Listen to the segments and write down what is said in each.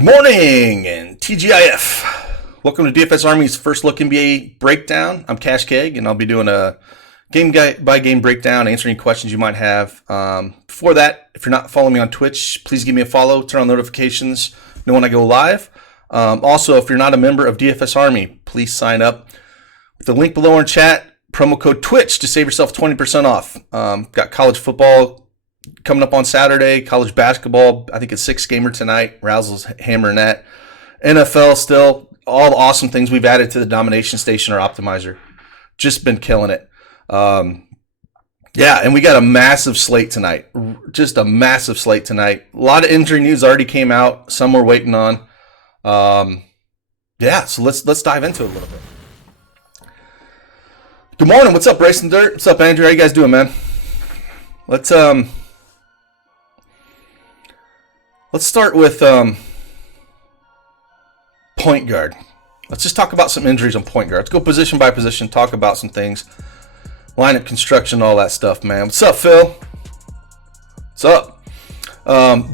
Good morning and TGIF. Welcome to DFS Army's First Look NBA Breakdown. I'm CashKeg and I'll be doing a game by game breakdown, answering questions you might have. Before that, if you're not following me on Twitch, please give me a follow, turn on notifications, know when I go live. Also, if you're not a member of DFS Army, please sign up with the link below in chat, promo code TWITCH to save yourself 20% off. Got college football coming up on Saturday, college basketball, I think it's 6 gamer tonight. Rousel's hammering that. NFL still, all the awesome things we've added to the domination station or optimizer. Just been killing it. Yeah, and we got a massive slate tonight. Just a massive slate tonight. A lot of injury news already came out. Some we're waiting on. Yeah, so let's dive into it a little bit. Good morning. What's up, Bryson Dirt? What's up, Andrew? How you guys doing, man? Let's start with point guard. Let's just talk about some injuries on point guard. Let's go position by position, talk about some things. Lineup construction, all that stuff, man. What's up, Phil? What's up?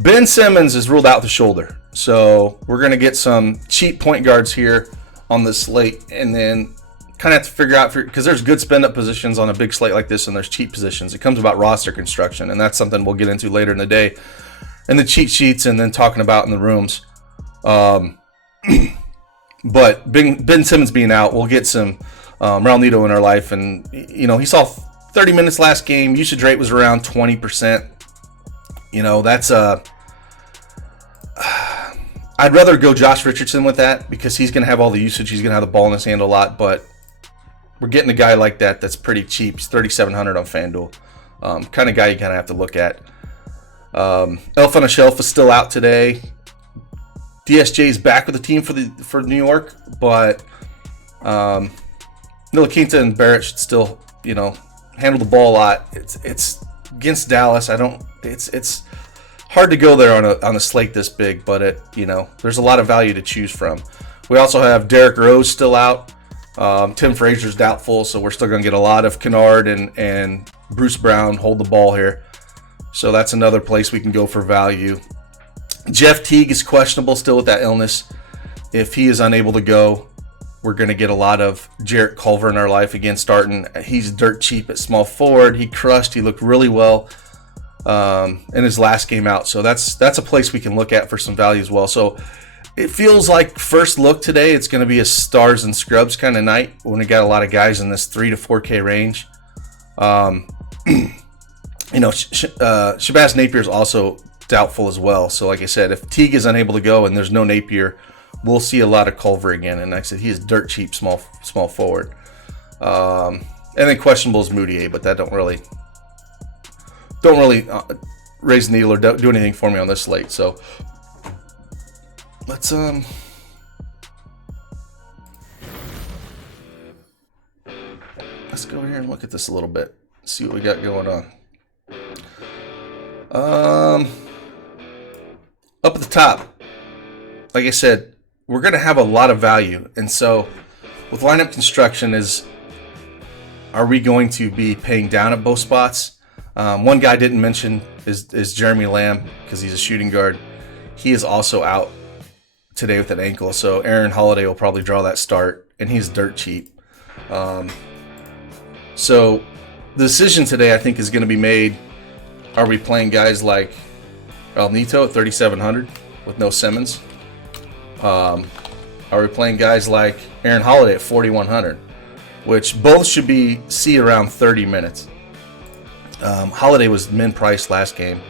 Ben Simmons is ruled out with the shoulder. So we're going to get some cheap point guards here on this slate, and then kind of have to figure out, because there's good spend-up positions on a big slate like this, and there's cheap positions. It comes about roster construction, and that's something we'll get into later in the day. And the cheat sheets, and then talking about in the rooms. But Ben Simmons being out, we'll get some Raul Neto in our life. And, you know, he saw 30 minutes last game. Usage rate was around 20%. You know, that's I'd rather go Josh Richardson with that, because he's going to have all the usage. He's going to have the ball in his hand a lot. But we're getting a guy like that that's pretty cheap. He's $3,700 on FanDuel. Kind of guy you kind of have to look at. Elf on a Shelf is still out today. DSJ is back with the team for New York, but Ntilikina and Barrett should still, you know, handle the ball a lot. It's against Dallas. It's hard to go there on a slate this big, but there's a lot of value to choose from. We also have Derrick Rose still out. Tim Frazier's doubtful, so we're still going to get a lot of Kennard and Bruce Brown hold the ball here. So that's another place we can go for value. Jeff Teague is questionable still with that illness. If he is unable to go, we're going to get a lot of Jarrett Culver in our life again starting. He's dirt cheap at small forward. He crushed. He looked really well in his last game out. So that's a place we can look at for some value as well. So it feels like first look today, it's going to be a stars and scrubs kind of night when we got a lot of guys in this 3 to 4K range. You know, Shabazz Napier is also doubtful as well. So like I said, if Teague is unable to go and there's no Napier, we'll see a lot of Culver again. And like I said, he is dirt cheap, small forward. And then questionable is Moutier, but that don't really raise the needle or do anything for me on this slate. So let's go over here and look at this a little bit. See what we got going on. Up at the top, like I said, we're going to have a lot of value. And so with lineup construction are we going to be paying down at both spots? One guy I didn't mention is Jeremy Lamb, because he's a shooting guard. He is also out today with an ankle. So Aaron Holiday will probably draw that start, and he's dirt cheap. So the decision today, I think, is going to be made. Are we playing guys like Raul Neto at 3,700 with no Simmons? Are we playing guys like Aaron Holiday at 4,100, which both should see around 30 minutes? Holiday was min price last game.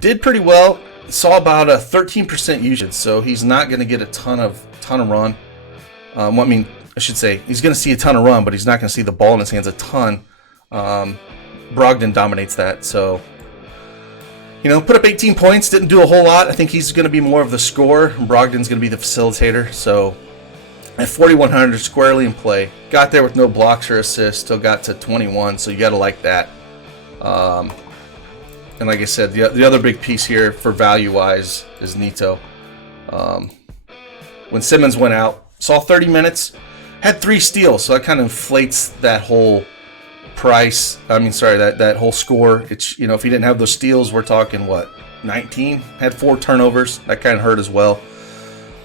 Did pretty well. Saw about a 13% usage, so he's not going to get a ton of run. I should say he's going to see a ton of run, but he's not going to see the ball in his hands a ton. Brogdon dominates that, so put up 18 points, didn't do a whole lot. I think he's going to be more of the scorer, and Brogdon's going to be the facilitator. So at 4,100, squarely in play. Got there with no blocks or assists, still got to 21, so you got to like that. And like I said, the other big piece here for value-wise is Neto. When Simmons went out, saw 30 minutes, had 3 steals, so that kind of inflates that whole price. I mean, sorry, that whole score. It's, if he didn't have those steals, we're talking what, 19? Had 4 turnovers. That kind of hurt as well.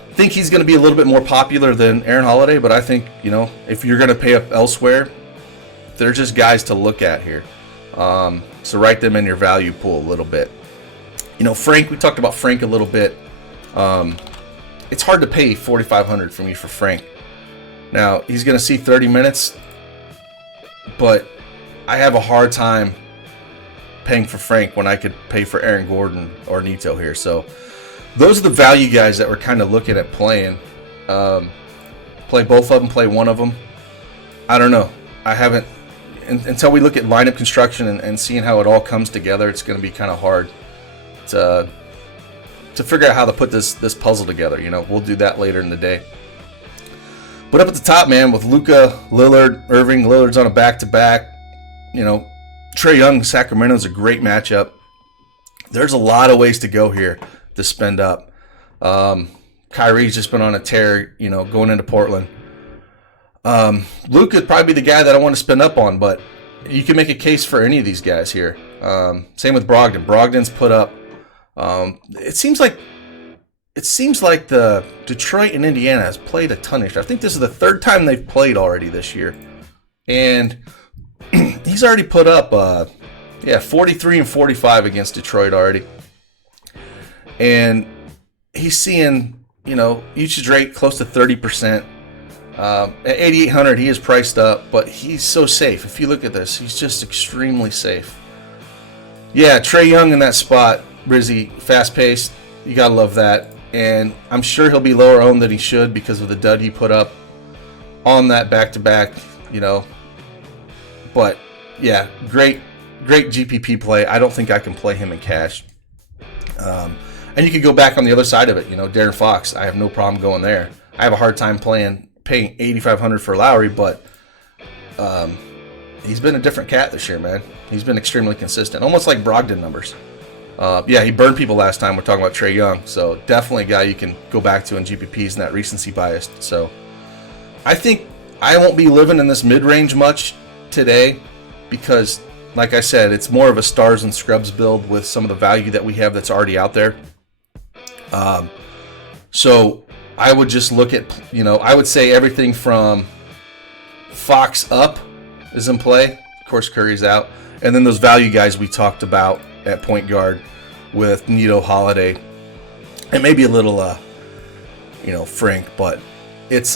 I think he's going to be a little bit more popular than Aaron Holiday, but I think, if you're going to pay up elsewhere, they're just guys to look at here. So write them in your value pool a little bit. Frank, we talked about Frank a little bit. It's hard to pay $4,500 from you for Frank. Now, he's going to see 30 minutes, but I have a hard time paying for Frank when I could pay for Aaron Gordon or Nito here. So those are the value guys that we're kind of looking at playing. Play both of them, play one of them. I don't know. I haven't, until we look at lineup construction and seeing how it all comes together, it's going to be kind of hard to figure out how to put this puzzle together. We'll do that later in the day. But up at the top, man, with Luka, Lillard, Irving. Lillard's on a back-to-back. Trae Young, Sacramento is a great matchup. There's a lot of ways to go here to spend up. Kyrie's just been on a tear, going into Portland. Luka would probably be the guy that I want to spend up on, but you can make a case for any of these guys here. Same with Brogdon. Brogdon's put up. It seems like the Detroit and Indiana has played a ton this year. I think this is the 3rd time they've played already this year. And he's already put up 43 and 45 against Detroit already. And he's seeing, usage rate close to 30%. At 8,800, he is priced up, but he's so safe. If you look at this, he's just extremely safe. Yeah, Trae Young in that spot, Brizzy, fast-paced. You got to love that. And I'm sure he'll be lower owned than he should because of the dud he put up on that back-to-back, But, yeah, great GPP play. I don't think I can play him in cash. And you could go back on the other side of it. Darren Fox, I have no problem going there. I have a hard time paying $8,500 for Lowry, but he's been a different cat this year, man. He's been extremely consistent, almost like Brogdon numbers. He burned people last time. We're talking about Trae Young, so definitely a guy you can go back to in GPPs and that recency bias. So I think I won't be living in this mid-range much today because, like I said, it's more of a stars and scrubs build with some of the value that we have that's already out there. So I would just look at, I would say everything from Fox up is in play. Of course, Curry's out. And then those value guys we talked about at point guard with Nito, Holiday, and maybe a little, Frank. But it's,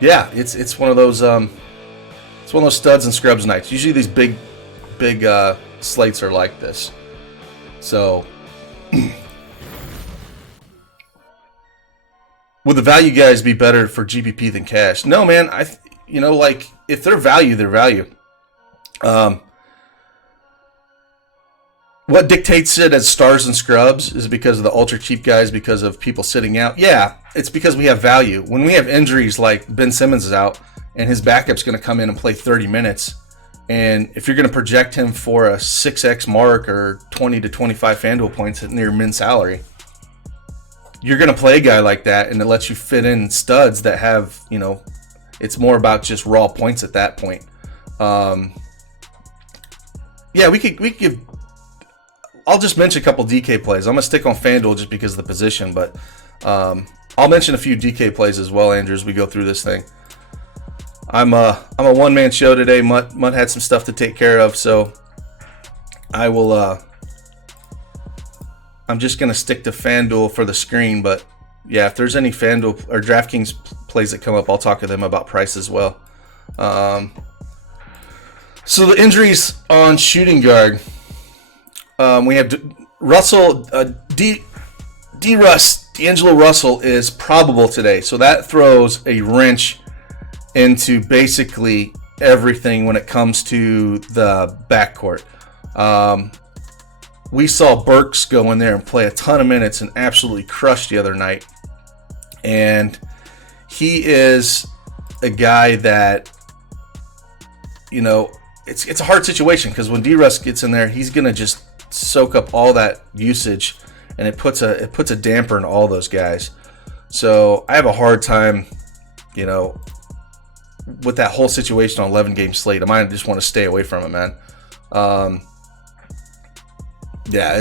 it's one of those, studs and scrubs nights. Usually these big slates are like this. So would the value guys be better for GPP than cash? No, man. If they're value, they're value. What dictates it as stars and scrubs is because of the ultra cheap guys, because of people sitting out. Yeah, it's because we have value. When we have injuries like Ben Simmons is out and his backup's going to come in and play 30 minutes, and if you're going to project him for a 6x mark or 20 to 25 FanDuel points at near min salary, you're going to play a guy like that, and it lets you fit in studs that have, it's more about just raw points at that point. We could give. I'll just mention a couple DK plays. I'm gonna stick on FanDuel just because of the position, but I'll mention a few DK plays as well, Andrew, as we go through this thing. I'm a one-man show today. Mutt had some stuff to take care of, so I will. I'm just gonna stick to FanDuel for the screen, but yeah, if there's any FanDuel or DraftKings plays that come up, I'll talk to them about price as well. So the injuries on shooting guard. We have Russell, D'Angelo Russell is probable today. So that throws a wrench into basically everything when it comes to the backcourt. We saw Burks go in there and play a ton of minutes and absolutely crush the other night. And he is a guy that, it's a hard situation because when D-Russ gets in there, he's going to just soak up all that usage, and it puts a damper on all those guys. So I have a hard time, with that whole situation on 11-game slate, I might just want to stay away from it, man. Yeah,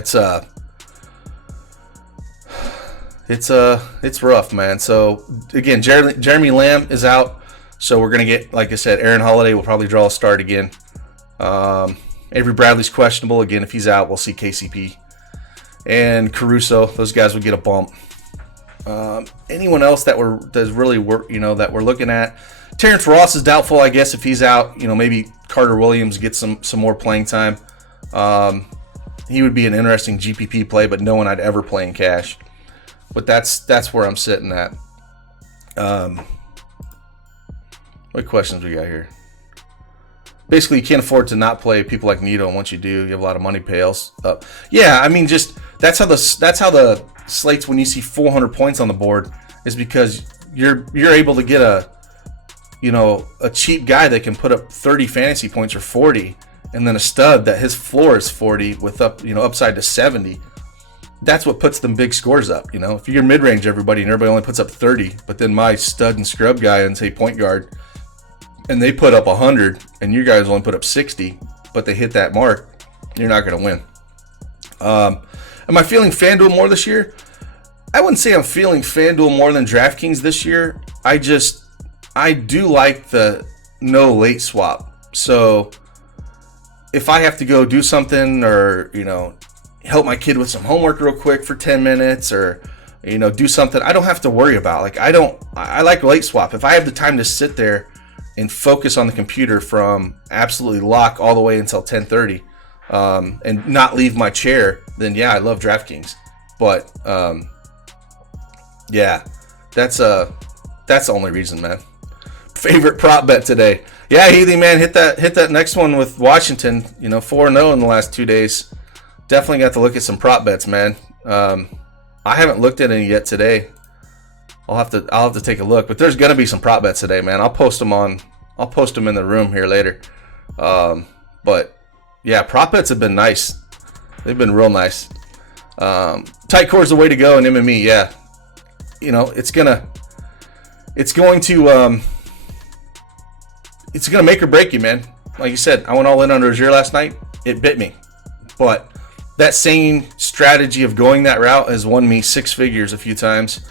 it's rough, man. So again, Jeremy Lamb is out, so we're gonna get, like I said, Aaron Holiday will probably draw a start again. Avery Bradley's questionable again. If he's out, we'll see KCP and Caruso. Those guys will get a bump. Anyone else that we're looking at? Terrence Ross is doubtful, I guess, if he's out. Maybe Carter Williams gets some more playing time. He would be an interesting GPP play, but no one I'd ever play in cash. But that's where I'm sitting at. What questions we got here? Basically, you can't afford to not play people like Nito, and once you do, you have a lot of money pails up. Yeah, I mean, just that's how the slates, when you see 400 points on the board, is because you're able to get a cheap guy that can put up 30 fantasy points or 40, and then a stud that his floor is 40 with upside to 70. That's what puts them big scores up. If you're mid-range, everybody only puts up 30, but then my stud and scrub guy and say point guard, and they put up 100, and you guys only put up 60, but they hit that mark, you're not going to win. Am I feeling FanDuel more this year? I wouldn't say I'm feeling FanDuel more than DraftKings this year. I do like the no late swap. So if I have to go do something or, help my kid with some homework real quick for 10 minutes or, do something I don't have to worry about. I like late swap. If I have the time to sit there and focus on the computer from absolutely lock all the way until 10:30 and not leave my chair, then yeah, I love DraftKings. But yeah, that's the only reason, man. Favorite prop bet today? Yeah, Healy, man, hit that next one with Washington. 4-0 in the last 2 days. Definitely got to look at some prop bets, man. I haven't looked at any yet today. I'll have to take a look, but there's gonna be some prop bets today, man. I'll post them in the room here later. But yeah, prop bets have been nice. They've been real nice. Tight core is the way to go in MME. Yeah, it's gonna make or break you, man. Like you said, I went all in on Rozier last night. It bit me, but that same strategy of going that route has won me 6 figures a few times.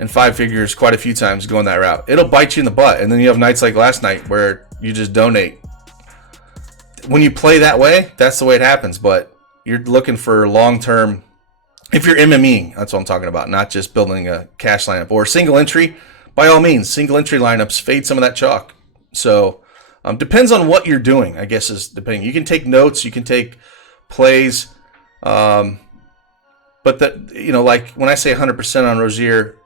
And 5 figures quite a few times going that route. It'll bite you in the butt. And then you have nights like last night where you just donate. When you play that way, that's the way it happens. But you're looking for long-term. If you're MME, that's what I'm talking about. Not just building a cash lineup. Or single entry, by all means. Single entry lineups, fade some of that chalk. So, depends on what you're doing, I guess is depending. You can take notes. You can take plays. But that, like when I say 100% on Rozier,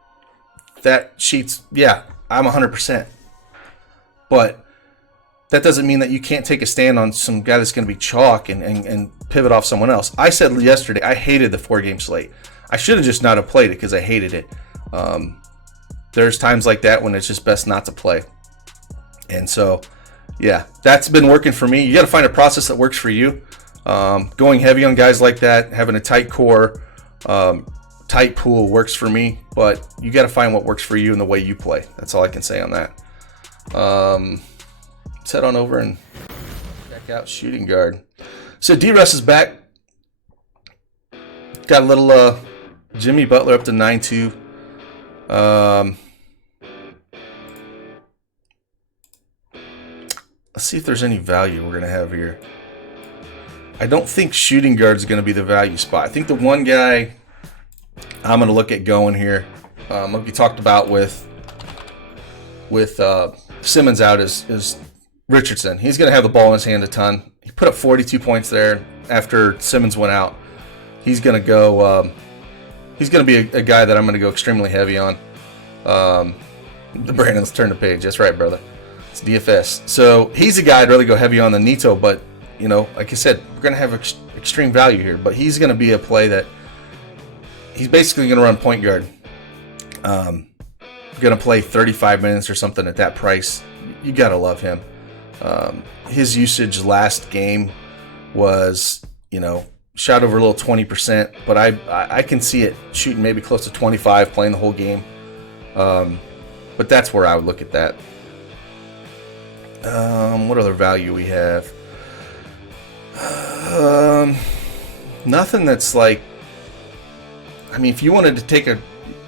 that sheet's, yeah, I'm 100%. But that doesn't mean that you can't take a stand on some guy that's going to be chalk and pivot off someone else. I said yesterday I hated the 4-game slate. I should have just not have played it because I hated it. There's times like that when it's just best not to play. And so, yeah, that's been working for me. You got to find a process that works for you. Going heavy on guys like that, having a tight core, tight pool works for me, but you got to find what works for you and the way you play. That's all I can say on that. Let's head on over and check out shooting guard. So D-Russ is back. Got a little Jimmy Butler up to 9-2. Let's see if there's any value we're going to have here. I don't think shooting guard is going to be the value spot. I think the one guy I'm going to look at going here, like we talked about with Simmons out, is Richardson. He's going to have the ball in his hand a ton. He put up 42 points there after Simmons went out. He's going to go. He's going to be a guy that I'm going to go extremely heavy on. Brandon, let's turn the page. That's right, brother. It's DFS. So he's a guy I'd really go heavy on than Nito, but like I said, we're going to have extreme value here. But he's going to be a play that he's basically going to run point guard. Going to play 35 minutes or something at that price. You got to love him. His usage last game was, shot over a little 20%, but I can see it shooting maybe close to 25, playing the whole game. But that's where I would look at that. What other value we have? Nothing that's like. I mean, if you wanted to take a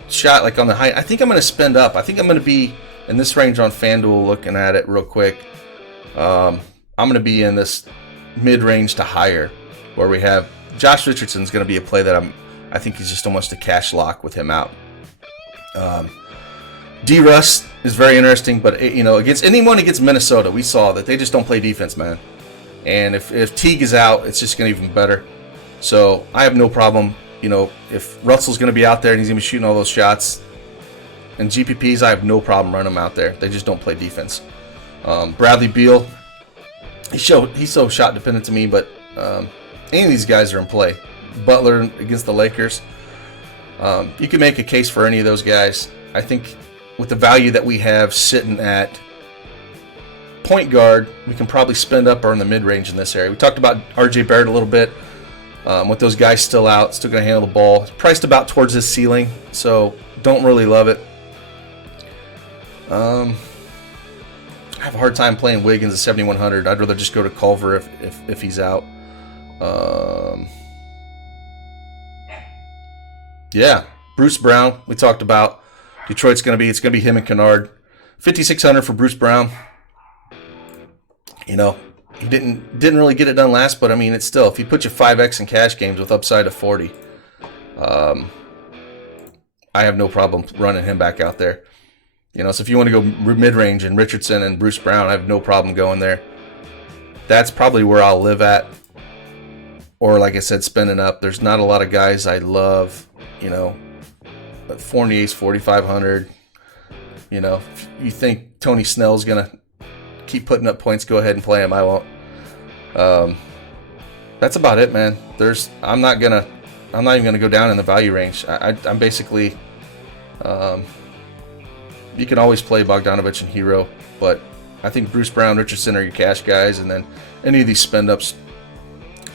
shot like on the high, I think I'm going to spend up. I think I'm going to be in this range on FanDuel. Looking at it real quick, I'm going to be in this mid-range to higher, where we have Josh Richardson's going to be a play that I think he's just almost a cash lock with him out. D-Russ is very interesting, but against anyone against Minnesota, we saw that they just don't play defense, man. And if Teague is out, it's just going to be even better. So I have no problem. If Russell's going to be out there and he's going to be shooting all those shots, and GPPs, I have no problem running them out there. They just don't play defense. Bradley Beal, he's so shot dependent to me, but any of these guys are in play. Butler against the Lakers, you can make a case for any of those guys. I think with the value that we have sitting at point guard, we can probably spend up or in the mid-range in this area. We talked about RJ Barrett a little bit. With those guys still out, still going to handle the ball. It's priced about towards his ceiling, so don't really love it. I have a hard time playing Wiggins at 7,100. I'd rather just go to Culver if he's out. Yeah, Bruce Brown, we talked about. Detroit's going to be him and Kennard. 5,600 for Bruce Brown. He didn't really get it done last, but I mean, it's still, if you put your 5x in cash games with upside of 40, I have no problem running him back out there. So if you want to go mid-range and Richardson and Bruce Brown, I have no problem going there. That's probably where I'll live at. Or like I said, spending up. There's not a lot of guys I love, but Fournier's 4,500. If you think Tony Snell's going to keep putting up points, go ahead and play him. I won't. That's about it, man. I'm not even gonna go down in the value range. I'm basically, you can always play Bogdanovich and Hero, but I think Bruce Brown, Richardson are your cash guys, and then any of these spend ups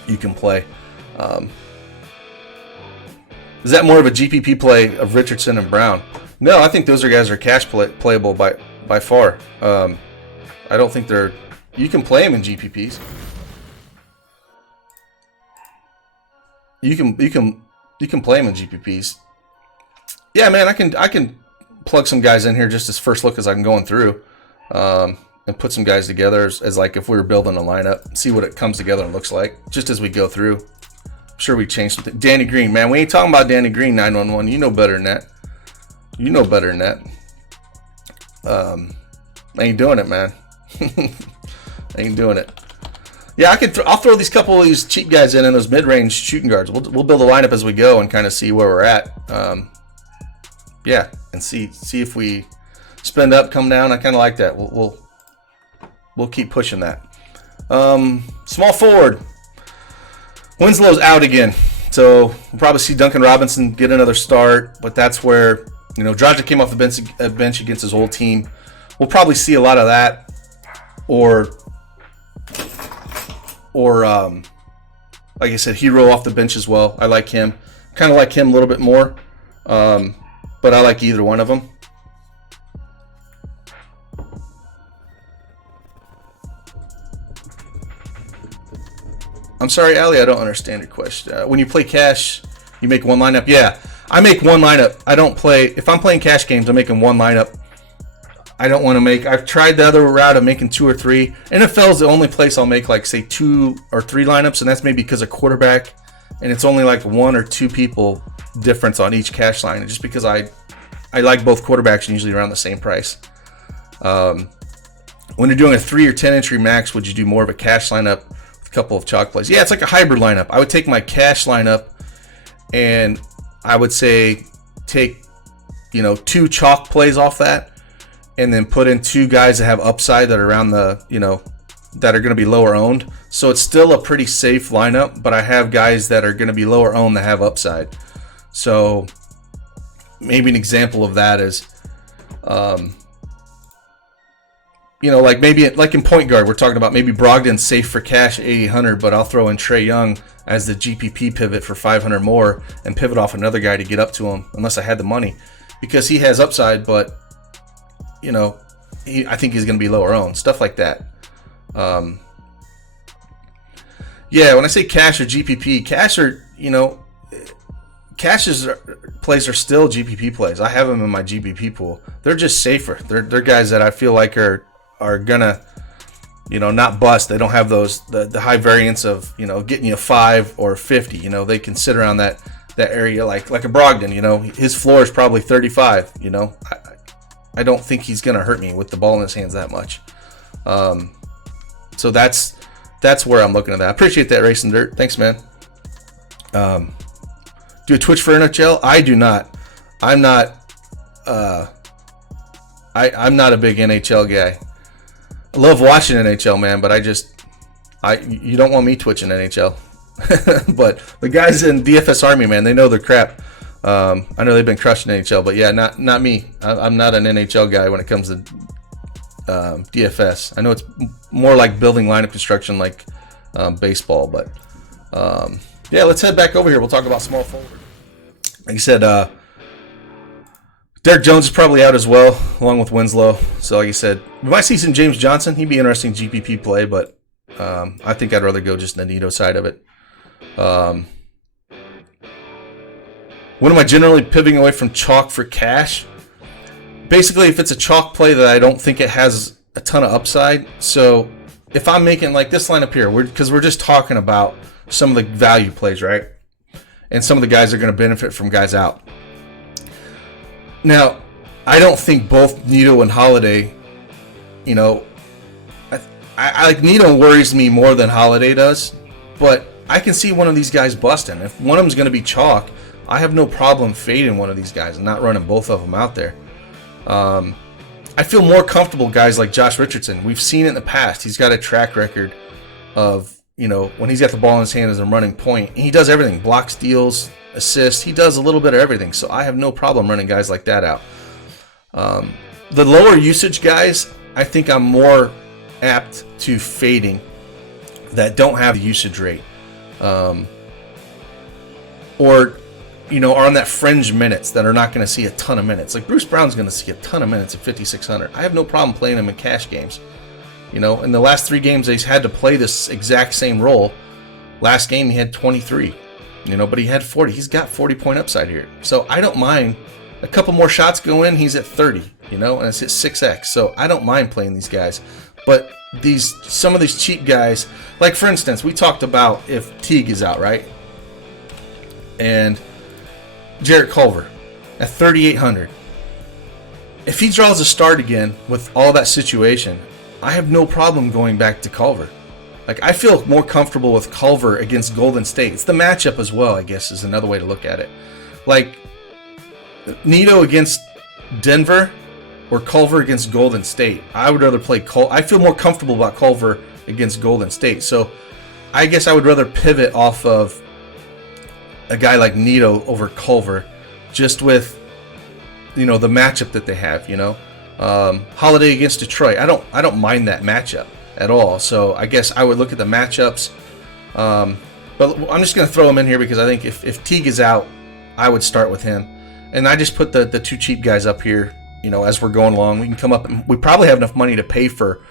you can play. Is that more of a GPP play of Richardson and Brown? No, I think those guys are cash playable by far. I don't think they're. You can play them in GPPs. You can play them in GPPs. Yeah, man, I can plug some guys in here just as first look as I'm going through, and put some guys together as like if we were building a lineup, see what it comes together and looks like just as we go through. I'm sure we changed something. Danny Green, man, we ain't talking about Danny Green 911. You know better than that. I ain't doing it, man. I ain't doing it. Yeah, I'll throw these couple of these cheap guys in those mid-range shooting guards. We'll build a lineup as we go and kind of see where we're at. Yeah, and see if we spend up, come down. I kind of like that. We'll keep pushing that. Small forward. Winslow's out again, so we'll probably see Duncan Robinson get another start. But that's where Dragic came off the bench against his old team. We'll probably see a lot of that, or like I said, Hero off the bench as well. I like him. Kind of like him a little bit more, but I like either one of them. I'm sorry, Ali, I don't understand your question. When you play cash, you make one lineup? Yeah, I make one lineup. I don't play. If I'm playing cash games, I'm making one lineup. I don't want to make. I've tried the other route of making 2 or 3. NFL is the only place I'll make like say 2 or 3 lineups, and that's maybe because of quarterback, and it's only like 1 or 2 people difference on each cash line, just because I like both quarterbacks and usually around the same price. When you're doing a 3 or 10 entry max, would you do more of a cash lineup with a couple of chalk plays? Yeah, it's like a hybrid lineup. I would take my cash lineup, and I would say take 2 chalk plays off that, and then put in 2 guys that have upside that are around the, that are going to be lower owned. So it's still a pretty safe lineup, but I have guys that are going to be lower owned that have upside. So maybe an example of that is, like maybe like in point guard, we're talking about maybe Brogdon's safe for cash at 8,800, but I'll throw in Trae Young as the GPP pivot for 500 more and pivot off another guy to get up to him, unless I had the money, because he has upside, but I think he's going to be lower owned. Stuff like that. Yeah, when I say cash or GPP, Cash's plays are still GPP plays. I have them in my GPP pool. They're just safer. They're guys that I feel like are gonna, not bust. They don't have the high variance of, getting you 5 or 50. They can sit around that area like a Brogdon. His floor is probably 35. I don't think he's gonna hurt me with the ball in his hands that much. So that's where I'm looking at that. I appreciate that, Racing Dirt. Thanks, man. Do a Twitch for NHL? I do not. I'm not. I'm not a big NHL guy. I love watching NHL, man, but you don't want me twitching NHL. But the guys in DFS Army, man, they know their crap. I know they've been crushing NHL, but yeah, not me. I'm not an NHL guy when it comes to DFS. I know it's more like building lineup construction, like baseball, but yeah, let's head back over here. We'll talk about small forward. Like you said, Derrick Jones is probably out as well, along with Winslow. So like you said, we might see some James Johnson. He'd be interesting GPP play, but I think I'd rather go just the Neto side of it. When am I generally pivoting away from chalk for cash? Basically, if it's a chalk play that I don't think it has a ton of upside. So if I'm making like this lineup here, because we're just talking about some of the value plays, right? And some of the guys are going to benefit from guys out. Now, I don't think both Neto and Holiday, I like Neto worries me more than Holiday does, but I can see one of these guys busting. If one of them's going to be chalk, I have no problem fading one of these guys and not running both of them out there. I feel more comfortable guys like Josh Richardson. We've seen it in the past. He's got a track record of, when he's got the ball in his hand as a running point, and he does everything, blocks, steals, assists. He does a little bit of everything. So I have no problem running guys like that out. The lower usage guys, I think I'm more apt to fading that don't have the usage rate. Or are on that fringe minutes that are not going to see a ton of minutes. Like Bruce Brown's going to see a ton of minutes at 5,600. I have no problem playing him in cash games. In the last 3 games, he's had to play this exact same role. Last game, he had 23, but he had 40. He's got 40-point upside here. So I don't mind. A couple more shots go in, he's at 30, and it's at 6x. So I don't mind playing these guys. But some of these cheap guys, like for instance, we talked about if Teague is out, right? And Jarrett Culver at 3,800. If he draws a start again with all that situation, I have no problem going back to Culver. Like, I feel more comfortable with Culver against Golden State. It's the matchup as well, I guess, is another way to look at it. Like, Neto against Denver or Culver against Golden State. I would rather play Culver. I feel more comfortable about Culver against Golden State. So, I guess I would rather pivot off of a guy like Neto over Culver, just with, the matchup that they have, Holiday against Detroit. I don't mind that matchup at all. So I guess I would look at the matchups. But I'm just going to throw him in here because I think if Teague is out, I would start with him. And I just put the 2 cheap guys up here, as we're going along. We can come up, and we probably have enough money to pay for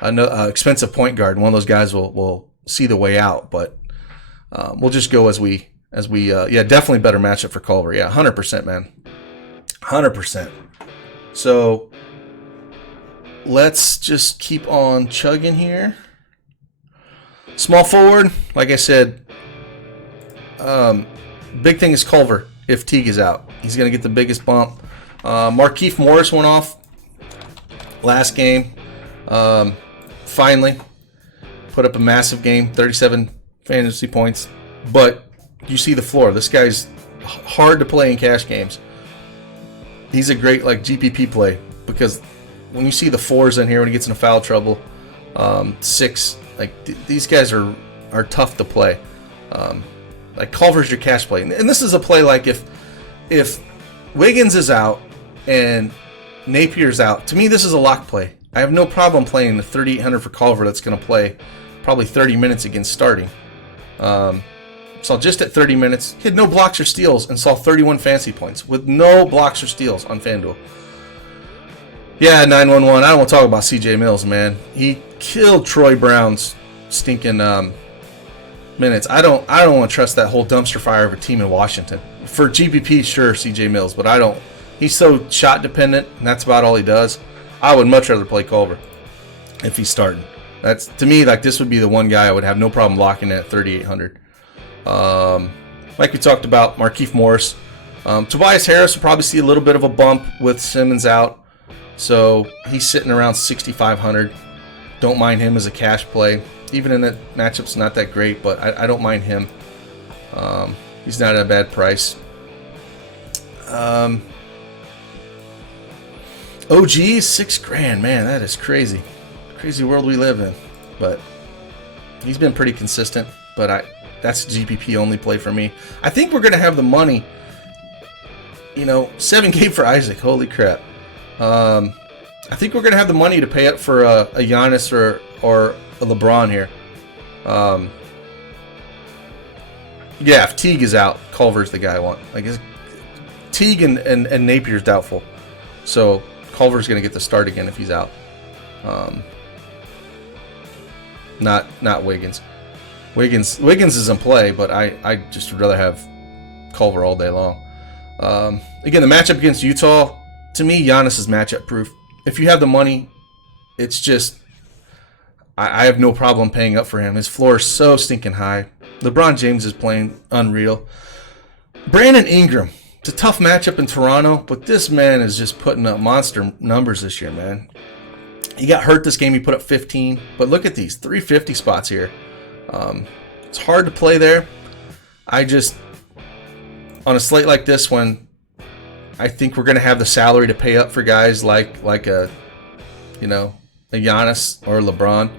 an expensive point guard. One of those guys will see the way out, but we'll just go as we definitely better matchup for Culver. Yeah, 100%, man. 100%. So let's just keep on chugging here. Small forward, like I said, big thing is Culver. If Teague is out, he's going to get the biggest bump. Markieff Morris went off last game. Finally put up a massive game, 37 fantasy points. But you see the floor. This guy's hard to play in cash games. He's a great GPP play because when you see the 4s in here when he gets into foul trouble, 6, these guys are tough to play. Culver's your cash play, and this is a play like if Wiggins is out and Napier's out. To me, this is a lock play. I have no problem playing the 3,800 for Culver. That's going to play probably 30 minutes against starting. Saw just at 30 minutes, he had no blocks or steals and saw 31 fantasy points with no blocks or steals on FanDuel. Yeah, 911. I don't want to talk about CJ Mills, man. killed Troy Brown's stinking minutes. I don't want to trust that whole dumpster fire of a team in Washington. For GPP, sure, CJ Mills, but I don't. He's so shot dependent, and that's about all he does. I would much rather play Culver if he's starting. That's, to me, like, this would be the one guy I would have no problem locking in at 3,800. Like we talked about, Markieff Morris. Tobias Harris will probably see a little bit of a bump with Simmons out. So he's sitting around 6,500. Don't mind him as a cash play. Even in that matchup's not that great, but I don't mind him. He's not at a bad price. OG, $6,000. Man, that is crazy. Crazy world we live in. But he's been pretty consistent. But that's a GPP only play for me. I think we're going to have the money. $7K for Isaac. Holy crap. I think we're going to have the money to pay up for a Giannis or a LeBron here. Yeah, if Teague is out, Culver's the guy I want. Like, Teague and Napier's doubtful. So Culver's going to get the start again if he's out. Not Wiggins. Wiggins is in play, but I just would rather have Culver all day long. Again, the matchup against Utah, to me, Giannis is matchup proof. If you have the money, it's just I have no problem paying up for him. His floor is so stinking high. LeBron James is playing unreal. Brandon Ingram, it's a tough matchup in Toronto, but this man is just putting up monster numbers this year, man. He got hurt this game. He put up 15, but look at these 350 spots here. It's hard to play there. On a slate like this one, I think we're going to have the salary to pay up for guys like a Giannis or LeBron.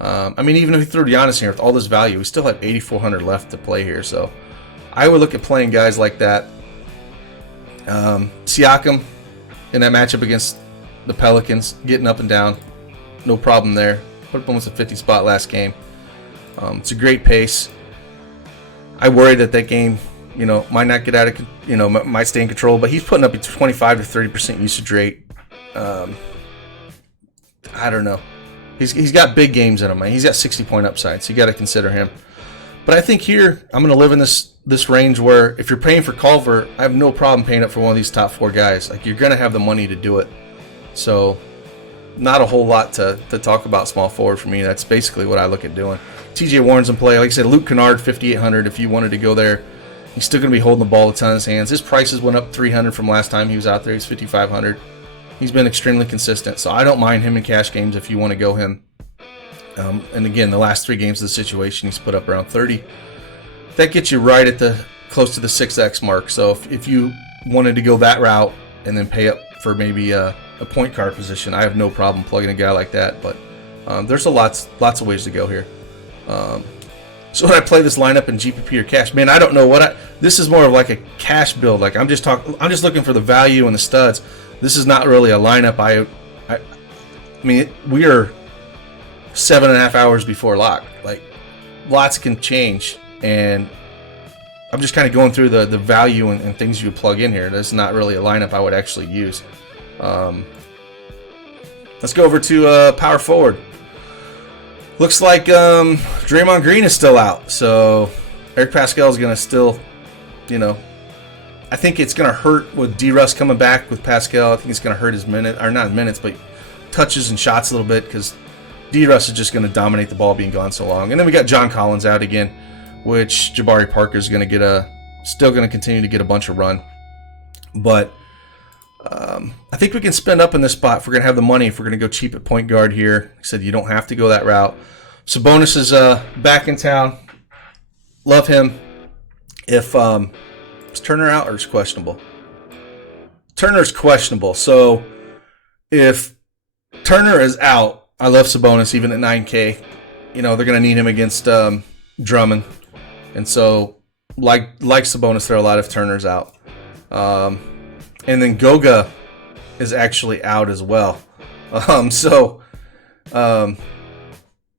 Even if we threw Giannis here with all this value, we still have 8,400 left to play here. So I would look at playing guys like that. Siakam in that matchup against the Pelicans, getting up and down, no problem there. Put up almost a 50 spot last game. It's a great pace. I worry that game, might not get out of, might stay in control, but he's putting up a 25 to 30% usage rate. I don't know. He's got big games in him, man. He's got 60-point upside, so you got to consider him. But I think here I'm going to live in this range where if you're paying for Culver, I have no problem paying up for one of these top four guys. Like, you're going to have the money to do it. So not a whole lot to talk about small forward for me. That's basically what I look at doing. TJ Warren's in play. Like I said, Luke Kennard, 5,800. If you wanted to go there, he's still going to be holding the ball a ton in his hands. His prices went up 300 from last time he was out there. He's 5,500. He's been extremely consistent, so I don't mind him in cash games if you want to go him. And again, the last 3 games of the situation, he's put up around 30. That gets you right at close to the 6x mark. So if you wanted to go that route and then pay up for maybe a point guard position, I have no problem plugging a guy like that. But there's lots of ways to go here. So when I play this lineup in GPP or cash, man, I don't know this is more of like a cash build. Like I'm just looking for the value and the studs. This is not really a lineup. We are 7.5 hours before lock. Like, lots can change, and I'm just kind of going through the value and things you would plug in here. That's not really a lineup I would actually use. Let's go over to power forward. Looks like Draymond Green is still out, so Eric Pascal is going to still, I think it's going to hurt with D-Russ coming back with Pascal. I think it's going to hurt his not minutes, but touches and shots a little bit, because D-Russ is just going to dominate the ball being gone so long. And then we got John Collins out again, which Jabari Parker is going to still going to continue to get a bunch of run. But I think we can spend up in this spot if we're going to have the money, if we're going to go cheap at point guard here. Like I said, you don't have to go that route. Sabonis is back in town. Love him. If is Turner out or is questionable? Turner's questionable. So if Turner is out, I love Sabonis even at 9K. They're going to need him against Drummond. And so, like Sabonis, there are a lot of Turners out. And then Goga is actually out as well.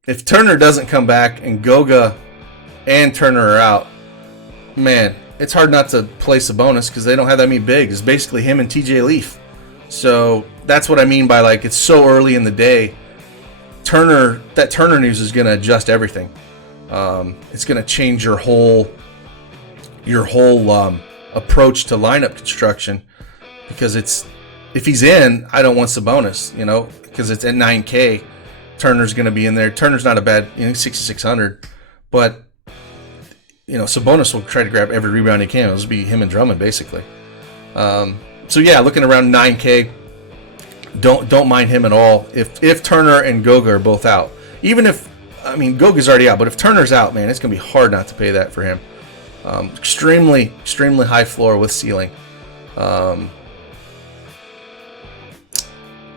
If Turner doesn't come back and Goga and Turner are out, man, it's hard not to play Sabonis because they don't have that many bigs. It's basically him and TJ Leaf. So that's what I mean by, like, it's so early in the day. Turner news is going to adjust everything. It's going to change your whole approach to lineup construction, because if he's in, I don't want Sabonis, because it's at 9K. Turner's going to be in there. Turner's not a bad, 6,600, but Sabonis will try to grab every rebound he can. It'll just be him and Drummond basically. So yeah, looking around 9K, don't mind him at all. If Turner and Goga are both out, Goga's already out, but if Turner's out, man, it's gonna be hard not to pay that for him. Extremely high floor with ceiling. Yeah,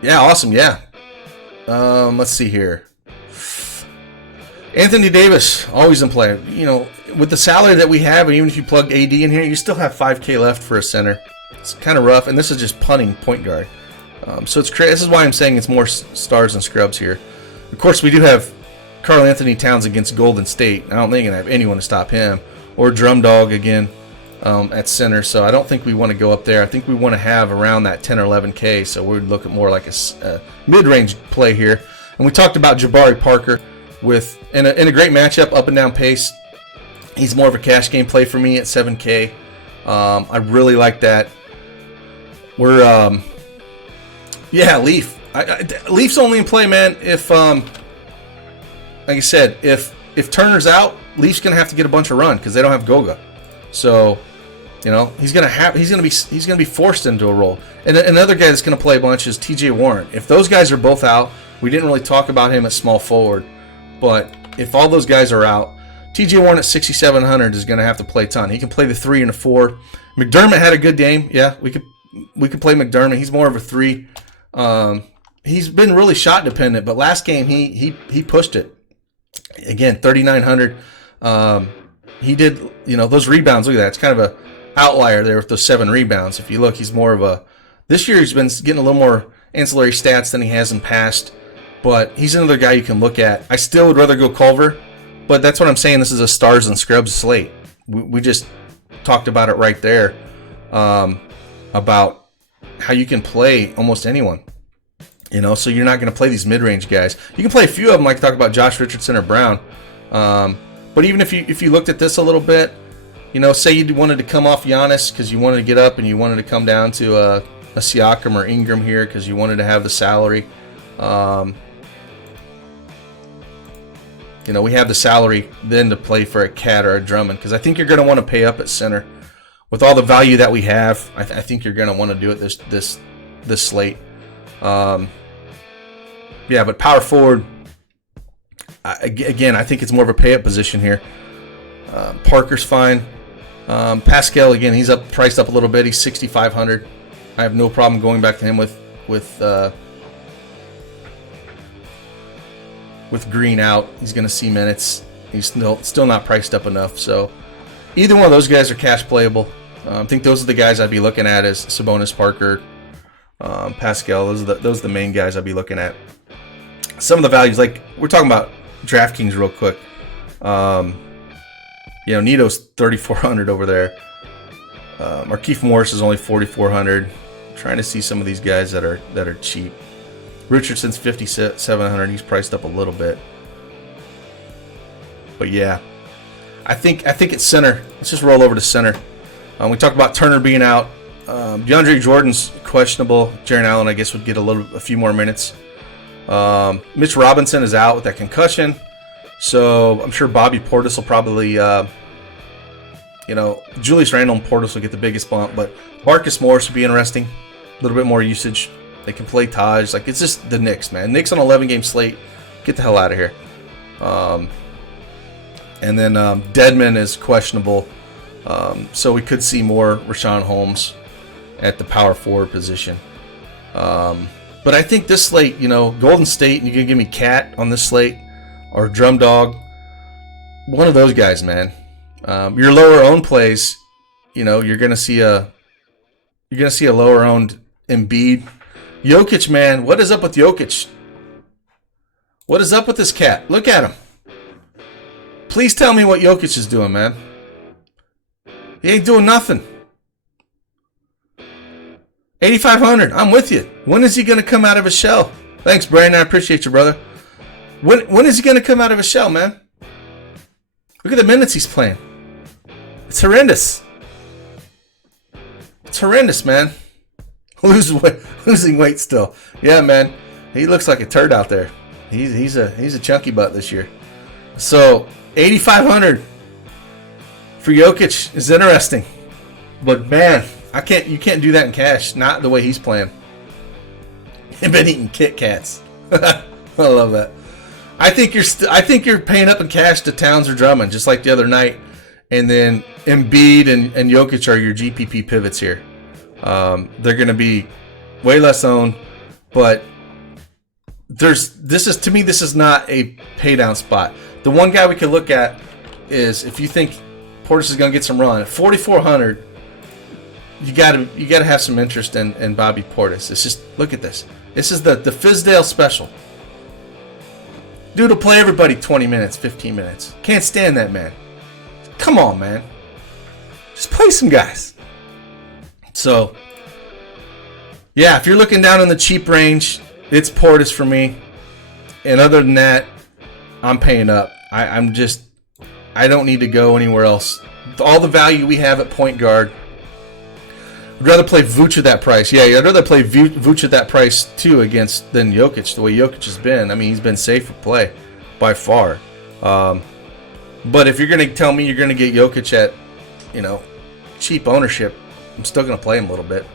awesome. Yeah. Let's see here. Anthony Davis, always in play. With the salary that we have, and even if you plug AD in here, you still have 5K left for a center. It's kind of rough, and this is just punting point guard. So it's crazy. This is why I'm saying it's more stars and scrubs here. Of course, we do have Karl-Anthony Towns against Golden State. I don't think I have anyone to stop him. Or Drum Dog again at center. So I don't think we want to go up there. I think we want to have around that 10 or 11K. So we would look at more like a mid-range play here. And we talked about Jabari Parker in a great matchup, up and down pace. He's more of a cash game play for me at 7K. I really like that. We're Leaf. Leaf's only in play, man, if like I said, if Turner's out, Leaf's gonna have to get a bunch of run because they don't have Goga. So, he's gonna be forced into a role. And another guy that's gonna play a bunch is TJ Warren. If those guys are both out, we didn't really talk about him at small forward, but if all those guys are out, TJ Warren at 6,700 is gonna have to play a ton. He can play the 3 and the 4. McDermott had a good game. Yeah, we could play McDermott. He's more of a 3. He's been really shot dependent, but last game he pushed it. Again, 3,900. He did, those rebounds. Look at that. It's kind of a outlier there with those 7 rebounds. If you look, he's more of a. This year he's been getting a little more ancillary stats than he has in past, but he's another guy you can look at. I still would rather go Culver, but that's what I'm saying. This is a stars and scrubs slate. We just talked about it right there, about how you can play almost anyone. So you're not going to play these mid-range guys. You can play a few of them, like talk about Josh Richardson or Brown. But even if you looked at this a little bit, say you wanted to come off Giannis because you wanted to get up and you wanted to come down to a Siakam or Ingram here because you wanted to have the salary. We have the salary then to play for a Cat or a Drummond, because I think you're going to want to pay up at center. With all the value that we have, I think you're going to want to do it this slate. But power forward, again, I think it's more of a pay-up position here. Parker's fine. Pascal, again, he's priced up a little bit. He's 6,500. I have no problem going back to him with Green out. He's going to see minutes. He's still not priced up enough. So either one of those guys are cash playable. I think those are the guys I'd be looking at as Sabonis, Parker, Pascal. Those are the main guys I'd be looking at. Some of the values, like we're talking about DraftKings real quick. Nito's 3,400 over there. Markieff Morris is only 4,400. Trying to see some of these guys that are cheap. Richardson's 5,700. He's priced up a little bit. But yeah, I think it's center. Let's just roll over to center. We talked about Turner being out. DeAndre Jordan's questionable. Jaren Allen, I guess, would get a few more minutes. Mitch Robinson is out with that concussion, so I'm sure Bobby Portis will probably, Julius Randle and Portis will get the biggest bump, but Marcus Morris would be interesting. A little bit more usage. They can play Taj. It's just the Knicks, man. Knicks on an 11-game slate. Get the hell out of here. And then Dedmon is questionable, so we could see more Rashawn Holmes at the power forward position. But I think this slate, Golden State, and you're going to give me Cat on this slate, or Drum Dog, one of those guys, man. Your lower owned plays, you're going to see a lower owned Embiid. Jokic, man, what is up with Jokic? What is up with this cat? Look at him. Please tell me what Jokic is doing, man. He ain't doing nothing. 8,500. I'm with you. When is he going to come out of his shell? Thanks, Brandon. I appreciate you, brother. When is he going to come out of his shell, man? Look at the minutes he's playing. It's horrendous. It's horrendous, man. Losing weight still. Yeah, man. He looks like a turd out there. He's a chunky butt this year. So 8,500 for Jokic is interesting, but man, you can't do that in cash. Not the way he's playing. He's been eating Kit Kats. I love that. I think you're paying up in cash to Towns or Drummond, just like the other night, and then Embiid and Jokic are your GPP pivots here. They're going to be way less owned, but this is not a pay down spot. The one guy we could look at is if you think Portis is going to get some run at 4,400. You gotta have some interest in Bobby Portis. It's just, look at this. This is the Fizdale special. Dude will play everybody 20 minutes, 15 minutes. Can't stand that man. Come on, man. Just play some guys. So, yeah, if you're looking down in the cheap range, it's Portis for me. And other than that, I'm paying up. I don't need to go anywhere else. All the value we have at point guard, I'd rather play Vooch at that price. Yeah, I'd rather play Vooch at that price too than Jokic, the way Jokic has been. I mean, he's been safe for play by far. But if you're going to tell me you're going to get Jokic at, cheap ownership, I'm still going to play him a little bit.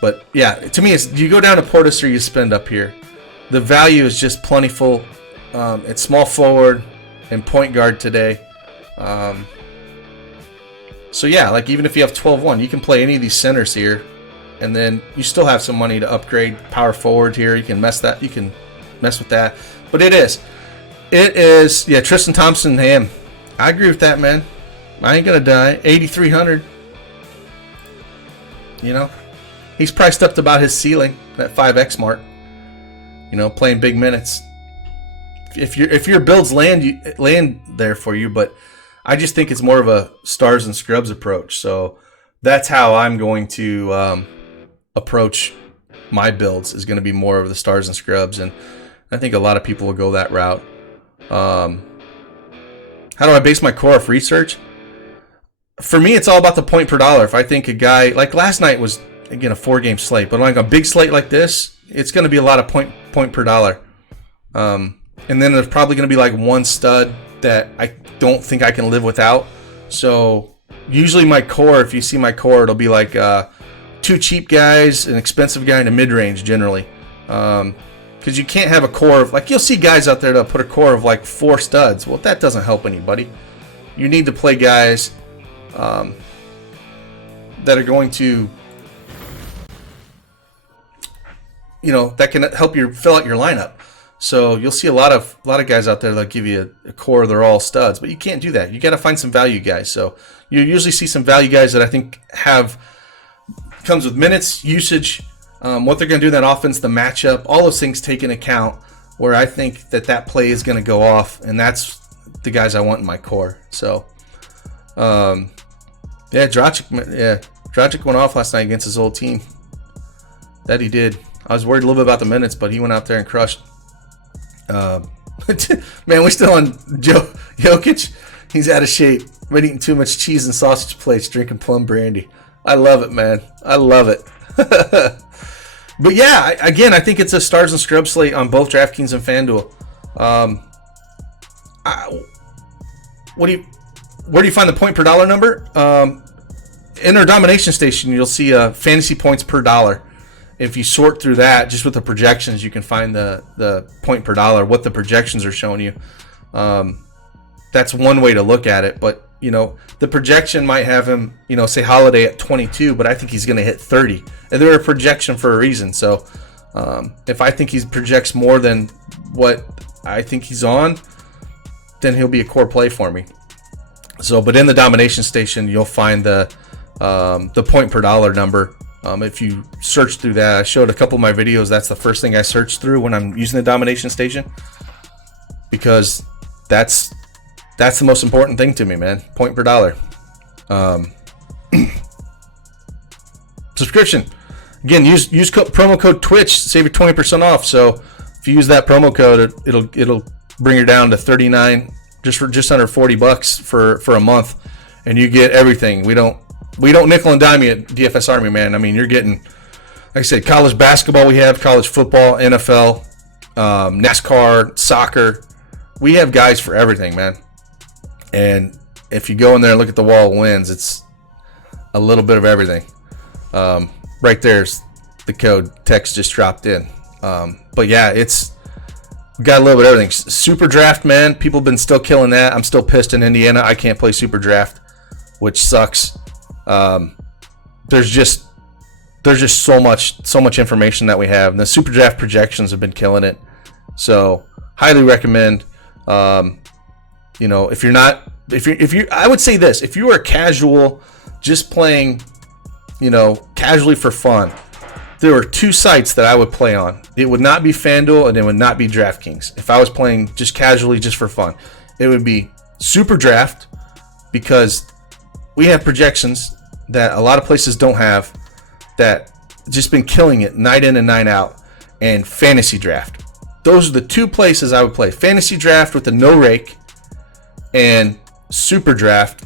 But yeah, to me, it's you go down to Portis or you spend up here. The value is just plentiful. It's small forward and point guard today. So yeah, like even if you have 12-1, you can play any of these centers here, and then you still have some money to upgrade power forward here. You can mess with that. But it is yeah, Tristan Thompson, him. I agree with that, man. I ain't gonna die. 8,300. He's priced up to about his ceiling, that 5x mark. Playing big minutes. If your builds land there for you, but I just think it's more of a stars and scrubs approach. So that's how I'm going to approach my builds, is going to be more of the stars and scrubs. And I think a lot of people will go that route. How do I base my core off research? For me, it's all about the point per dollar. If I think a guy, like last night was, again, a 4-game slate, but like a big slate like this, it's going to be a lot of point per dollar. And then there's probably going to be like one stud that I don't think I can live without. So usually my core, if you see my core, it'll be like 2 cheap guys, an expensive guy, and a mid-range generally. Because you can't have a core of, like, you'll see guys out there that put a core of like 4 studs. Well, that doesn't help anybody. You need to play guys that are going to, that can help you fill out your lineup. So you'll see a lot of guys out there that give you a core. They're all studs, but you can't do that. You got to find some value guys. So you usually see some value guys that I think comes with minutes, usage, what they're going to do in that offense, the matchup, all those things take into account. Where I think that play is going to go off, and that's the guys I want in my core. So, Dragic went off last night against his old team. That he did. I was worried a little bit about the minutes, but he went out there and crushed. Man, we still on Jokic. He's out of shape. Been eating too much cheese and sausage plates, drinking plum brandy. I love it, man. I love it. But yeah, again, I think it's a stars and scrubs slate on both DraftKings and FanDuel. Where do you find the point per dollar number? In our domination station, you'll see fantasy points per dollar. If you sort through that, just with the projections, you can find the point per dollar, what the projections are showing you. That's one way to look at it. But, the projection might have him, say Holiday at 22, but I think he's going to hit 30. And they're a projection for a reason. So if I think he projects more than what I think he's on, then he'll be a core play for me. So, but in the domination station, you'll find the point per dollar number. If you search through that, I showed a couple of my videos. That's the first thing I search through when I'm using the domination station, because that's the most important thing to me, man. Point per dollar. Subscription. Again, use promo code Twitch, save you 20% off. So if you use that promo code, it'll bring her down to 39, just under $40 for a month, and you get everything. We don't nickel and dime you at DFS Army, man. I mean, you're getting, like I said, college basketball. We have college football, NFL, NASCAR, soccer. We have guys for everything, man. And if you go in there and look at the wall of wins, it's a little bit of everything. Right there's the code. Text just dropped in. But yeah, we got a little bit of everything. Super draft, man. People have been still killing that. I'm still pissed in Indiana. I can't play super draft, which sucks. There's just so much information that we have. And the super draft projections have been killing it. So highly recommend. If you I would say this, if you are casual, just playing, casually for fun, there are two sites that I would play on. It would not be FanDuel and it would not be DraftKings. If I was playing just casually, just for fun, it would be Super Draft, because we have projections that a lot of places don't have, that just been killing it night in and night out, and Fantasy Draft. Those are the two places I would play. Fantasy Draft with the no rake, and Super Draft,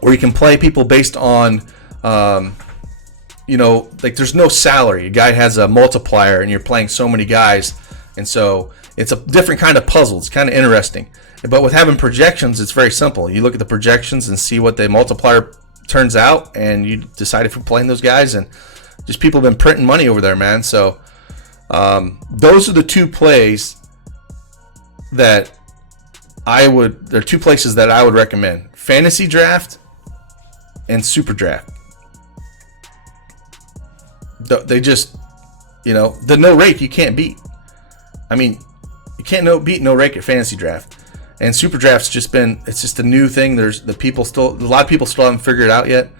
where you can play people based on, like there's no salary. A guy has a multiplier and you're playing so many guys. And so it's a different kind of puzzle. It's kind of interesting. But with having projections, it's very simple. You look at the projections and see what the multiplier turns out, and you decide if you're playing those guys. And just people have been printing money over there, man. So those are the two plays that there are two places that I would recommend: Fantasy Draft and Super Draft. They just, the no rake you can't beat. I mean, you can't beat no rake at Fantasy Draft. And Super Draft's it's just a new thing. A lot of people still haven't figured it out yet.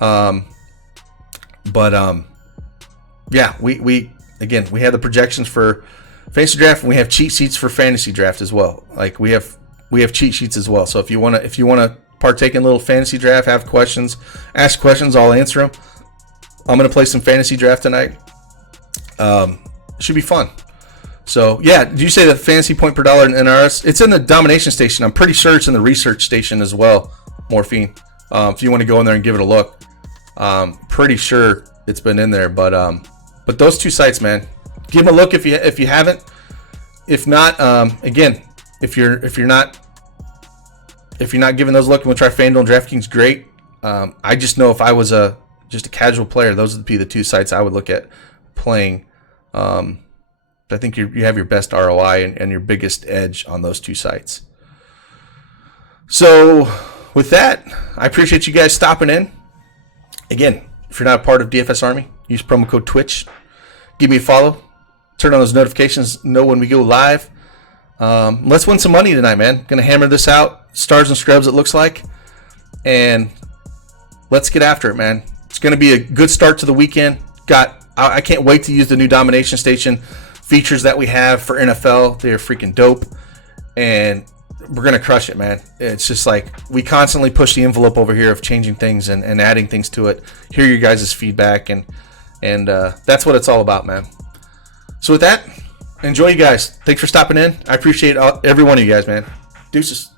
Yeah, we have the projections for Fantasy Draft, and we have cheat sheets for Fantasy Draft as well. Like we have cheat sheets as well. So if you wanna partake in a little Fantasy Draft, have questions, ask questions, I'll answer them. I'm gonna play some Fantasy Draft tonight. It should be fun. So yeah, did you say the fantasy point per dollar in NRS? It's in the domination station. I'm pretty sure it's in the research station as well. Morphine. If you want to go in there and give it a look, pretty sure it's been in there. But those two sites, man, give them a look if you haven't. If not, again, if you're not giving those a look, and we'll try FanDuel and DraftKings. Great. I just know if I was just a casual player, those would be the two sites I would look at playing. I think you have your best ROI and your biggest edge on those two sites. So with that, I appreciate you guys stopping in. Again, if you're not a part of DFS Army, use promo code Twitch. Give me a follow. Turn on those notifications. Know when we go live. Let's win some money tonight, man. Gonna hammer this out. Stars and scrubs, it looks like. And let's get after it, man. It's gonna be a good start to the weekend. I can't wait to use the new domination station features that we have for NFL. They're freaking dope, and we're gonna crush it, man. It's just like we constantly push the envelope over here of changing things and adding things to it. Hear your guys' feedback, and that's what it's all about, man. So with that, enjoy, you guys. Thanks for stopping in. I appreciate every one of you guys, man. Deuces.